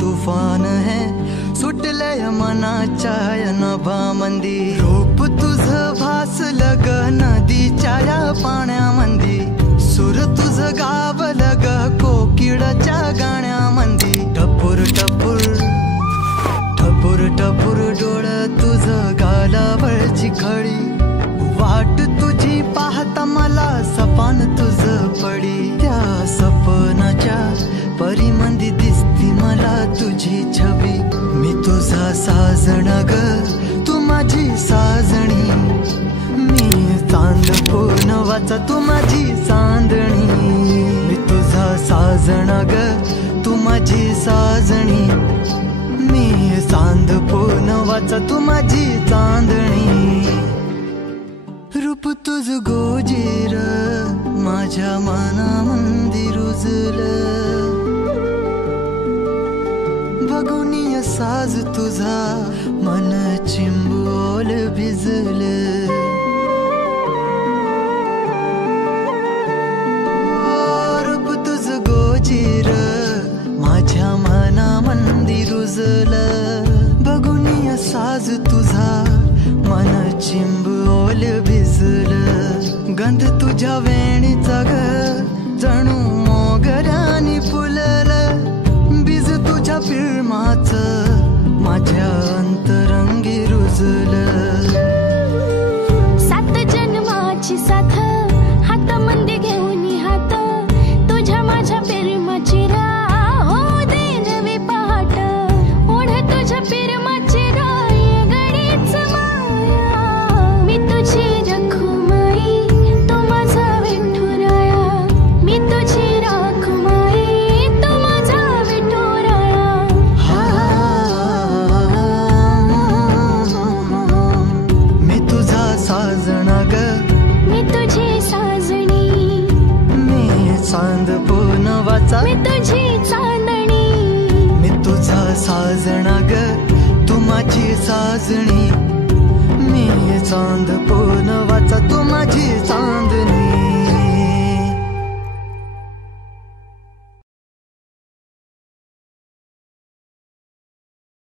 तुफान है सुटलय मनाच्या नभामंदी रूप तुझं भासलं ग नदीच्या या पाण्यामंदी सुर तुझं गावलं ग कोकिळाच्या गाण्यामंदी टपूर टपूर टपूर टपूर डोळं तुझं गालावरची खळी वाट तुझी पाहता मला सपान तुझं पडी त्या सपनाच्या परिमंदी दिसती मला तुझी छबी मी तुझा साजणा ग तू माझी साजणी मी चांद पूर्णवाचा तू माझी चांदणी मी तुझा साजणा ग तू माझी साजणी मी चांद पूर्णवाचा तू माझी चांदणी रूप तुझ गोजीर माझ्या मनामंदी रुजलं बघुनिय साज तुझा मन चिंबोल भिजलं रूप तुझ गोजीर माझ्या मनामंदी रुजलं बघुनिय साज तुझा मन चिंबोल भिजलं गंध तुझ्या वेणीचा ग जणू मोगऱ्यानी फुललं बीज तुझ्या फिल्माचं माझ्या अंतरंगी रुजलं सात जन्माची साथ हात मंदी घेऊन हात तुझ्या माझ्या प्रेमाची राह हो दे नवी पहाट ओढ तुझ्या प्रेमाची राह गडीच माया मी तुझी रखुमाई तू माझा विठुराया मी तुझी रखुमाई तू माझा विठुराया मी तुझा साजणा ग मी तुझी साजणी मी चांद पूर्णवाचा मी तुझी चांदणी मी तुझा साजणा ग तू माझी साजणी मी चांद पूर्णवाचा तू माझी चांदणी